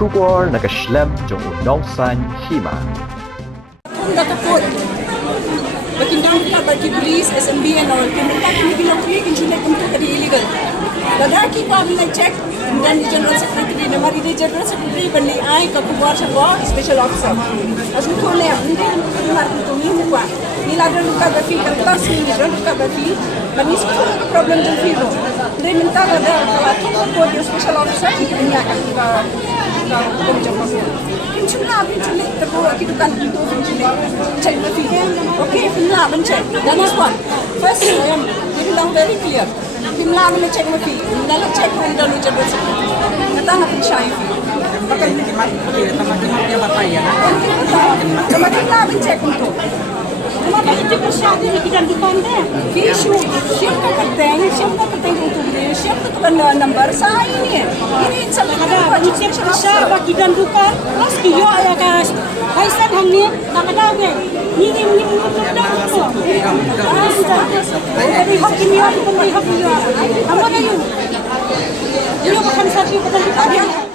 Trubor nakaslem jong unongsan Hima. Natakot. Bakindang kita bagi polis, SMB and all. Kita kini bilang kini Jylla itu tadi illegal. Lagi ko kami nag-check dan General Secretary na mari General Secretary bani ay kakubar sa ko special officer. Asun ko le hindi natin tumingin ko. Niladan luka gafi kan tas ni luka gafi. Bani ko problem jeng filo. Then minta ada ko special officer niya kan ka hukum jangka. Jylla terbawa kehidupan itu check gafi. Okay, Phimla ben check. That is one. First, dia bilang very clear. Phimla ben check gafi. Dalam check pun dalam General Secretary. Kata nak percaya fee. Bakal tamat dia bapak ya. Sama Phimla ben check untuk. Kenapa itu persyaratan yang kita dukan deh? Siapa penting untuk dia? Siapa tukar number saya ini? Ini sama ada siapa kita dukan? Terus dia ya guys. Kaisan hamni tak ada ke? Ini dah tu. Jadi hak ini aku pun hak dia. Apa dia? Dia bukan satu penting.